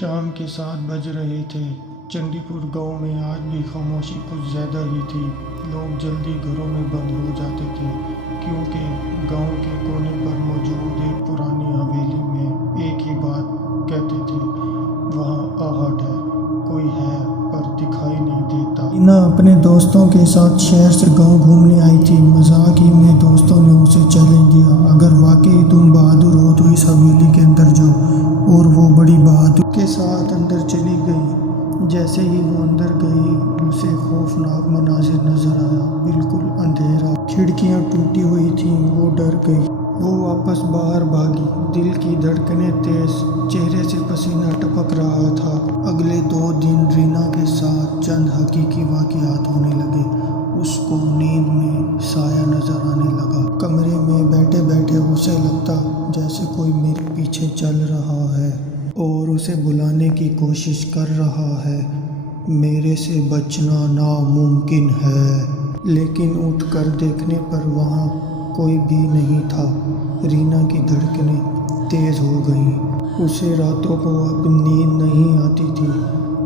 شام کے 7 بج رہے تھے۔ چندی پور گاؤں میں آج بھی خاموشی کچھ زیادہ ہی تھی۔ لوگ جلدی گھروں میں بند ہو جاتے تھے کیونکہ گاؤں کے کونے پر موجود ایک پرانی حویلی میں ایک ہی بات کہتے تھے، وہاں آہٹ ہے، کوئی ہے پر دکھائی نہیں دیتا۔ رینا اپنے دوستوں کے ساتھ شہر سے گاؤں گھومنے آئی تھی۔ مذاق ہی میں دوستوں نے اسے چیلنج دیا، اگر واقعی تم بہادر ہو تو اس حویلی کے اندر جاؤ، اور وہ بڑی بہادری کے ساتھ اندر چلی گئی۔ جیسے ہی وہ اندر گئی اسے خوفناک مناظر نظر آیا، بالکل اندھیرا، کھڑکیاں ٹوٹی ہوئی تھیں۔ وہ ڈر گئی، وہ واپس باہر بھاگی، دل کی دھڑکنیں تیز، چہرے سے پسینہ ٹپک رہا تھا۔ اگلے 2 دن رینا کے ساتھ چند حقیقی واقعات ہونے لگے۔ اس کو نیند میں سایہ نظر آنے لگا، کمرے میں بیٹھے بیٹھے اسے لگتا جیسے کوئی میرے پیچھے چل رہا ہے اور اسے بلانے کی کوشش کر رہا ہے، میرے سے بچنا ناممکن ہے۔ لیکن اٹھ کر دیکھنے پر وہاں کوئی بھی نہیں تھا۔ رینا کی دھڑکنیں تیز ہو گئیں، اسے راتوں کو اب نیند نہیں آتی تھی،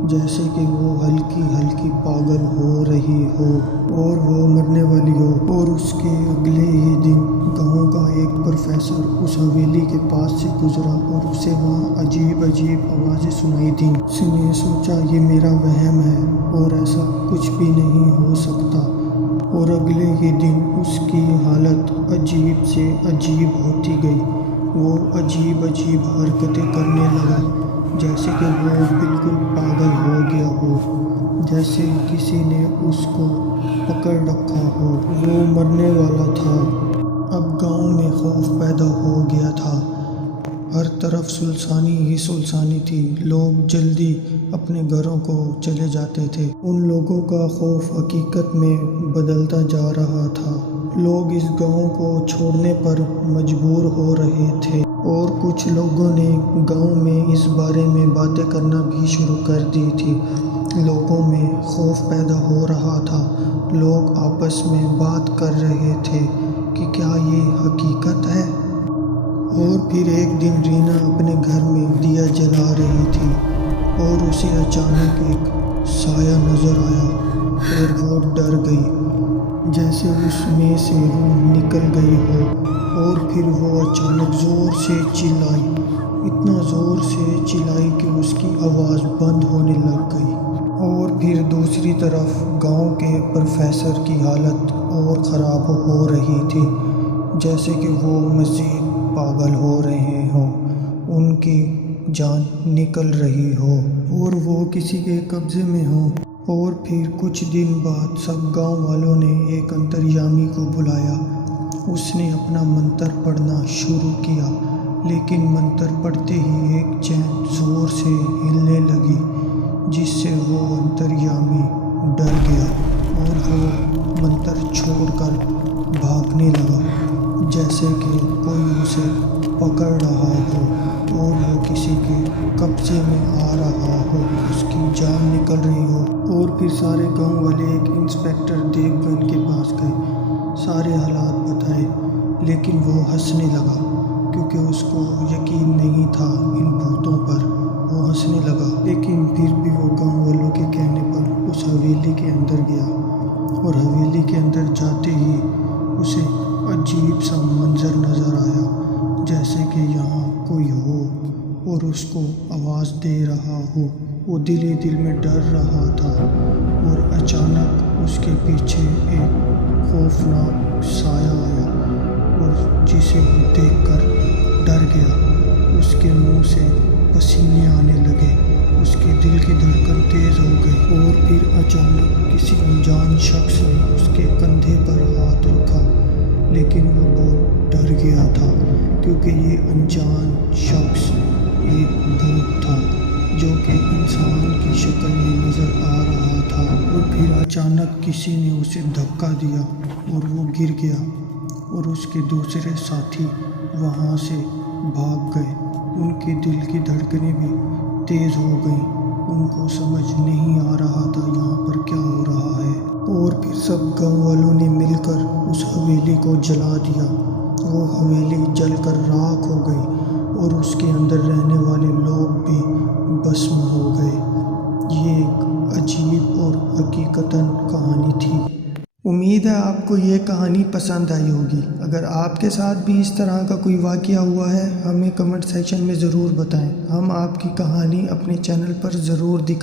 جیسے کہ وہ ہلکی ہلکی پاگل ہو رہی ہو اور وہ مرنے والی ہو۔ اور اس کے اگلے ہی دن گاؤں کا ایک پروفیسر اس حویلی کے پاس سے گزرا اور اسے وہاں عجیب عجیب آوازیں سنائی دیں۔ اس نے سوچا یہ میرا وہم ہے اور ایسا کچھ بھی نہیں ہو سکتا، اور اگلے ہی دن اس کی حالت عجیب سے عجیب ہوتی گئی۔ وہ عجیب عجیب حرکتیں کرنے لگا، جیسے کہ وہ بالکل پاگل ہو گیا ہو، جیسے کسی نے اس کو پکڑ رکھا ہو۔ وہ مرنے والا تھا۔ اب گاؤں میں خوف پیدا ہو گیا تھا، ہر طرف سنسانی ہی سنسانی تھی۔ لوگ جلدی اپنے گھروں کو چلے جاتے تھے۔ ان لوگوں کا خوف حقیقت میں بدلتا جا رہا تھا۔ لوگ اس گاؤں کو چھوڑنے پر مجبور ہو رہے تھے، اور کچھ لوگوں نے گاؤں میں اس بارے میں باتیں کرنا بھی شروع کر دی تھی۔ لوگوں میں خوف پیدا ہو رہا تھا، لوگ آپس میں بات کر رہے تھے کہ کیا یہ حقیقت ہے؟ اور پھر ایک دن رینا اپنے گھر میں دیا جلا رہی تھی اور اسے اچانک ایک سایہ نظر آیا اور وہ ڈر گئی، جیسے اس میں سے روح نکل گئی ہو۔ اور پھر وہ اچانک زور سے چلائی، اتنا زور سے چلائی کہ اس کی آواز بند ہونے لگ گئی۔ اور پھر دوسری طرف گاؤں کے پروفیسر کی حالت اور خراب ہو رہی تھی، جیسے کہ وہ مزید پاگل ہو رہے ہوں، ان کی جان نکل رہی ہو اور وہ کسی کے قبضے میں ہوں۔ اور پھر کچھ دن بعد سب گاؤں والوں نے ایک انتریامی کو بلایا۔ اس نے اپنا منتر پڑھنا شروع کیا، لیکن منتر پڑھتے ہی ایک چین زور سے ہلنے لگی، جس سے وہ انتریامی ڈر گیا اور وہ منتر چھوڑ کر بھاگنے لگا، جیسے کہ کوئی اسے پکڑ رہا ہو اور وہ کسی کے قبضے میں آ رہا ہو، اس کی جان نکل رہی ہو۔ اور پھر سارے گاؤں والے ایک انسپکٹر دیو گن کے پاس گئے، سارے حالات بتائے، لیکن وہ ہنسنے لگا کیونکہ اس کو یقین نہیں تھا ان بھوتوں پر۔ وہ ہنسنے لگا، لیکن پھر بھی وہ گاؤں والوں کے کہنے پر اس حویلی کے اندر گیا، اور حویلی کے اندر جاتے ہی اسے عجیب سا منظر نظر آیا، جیسے کہ یہاں کوئی ہو اور اس کو آواز دے رہا ہو۔ وہ دل ہی دل میں ڈر رہا تھا، اور اچانک اس کے پیچھے ایک خوفناک سایہ آیا، اور جسے وہ دیکھ کر ڈر گیا۔ اس کے منہ سے پسینے آنے لگے، اس کے دل کی دھڑکن تیز ہو گئی، اور پھر اچانک کسی انجان شخص نے اس کے کندھے پر ہاتھ رکھا، لیکن وہ بہت ڈر گیا تھا کیونکہ یہ انجان شخص ایک بھوت تھا جو کہ انسان کی شکل میں نظر آ رہا تھا۔ اور پھر اچانک کسی نے اسے دھکا دیا اور وہ گر گیا، اور اس کے دوسرے ساتھی وہاں سے بھاگ گئے۔ ان کے دل کی دھڑکنیں بھی تیز ہو گئیں، ان کو سمجھ نہیں آ رہا تھا یہاں پر کیا ہو رہا ہے۔ اور پھر سب گاؤں والوں نے مل کر اس حویلی کو جلا دیا۔ وہ حویلی جل کر راکھ ہو گئی اور اس کے اندر رہنے والے لوگ بھی بس حقیقتاً کہانی تھی۔ امید ہے آپ کو یہ کہانی پسند آئی ہوگی۔ اگر آپ کے ساتھ بھی اس طرح کا کوئی واقعہ ہوا ہے ہمیں کمنٹ سیکشن میں ضرور بتائیں، ہم آپ کی کہانی اپنے چینل پر ضرور دکھائیں۔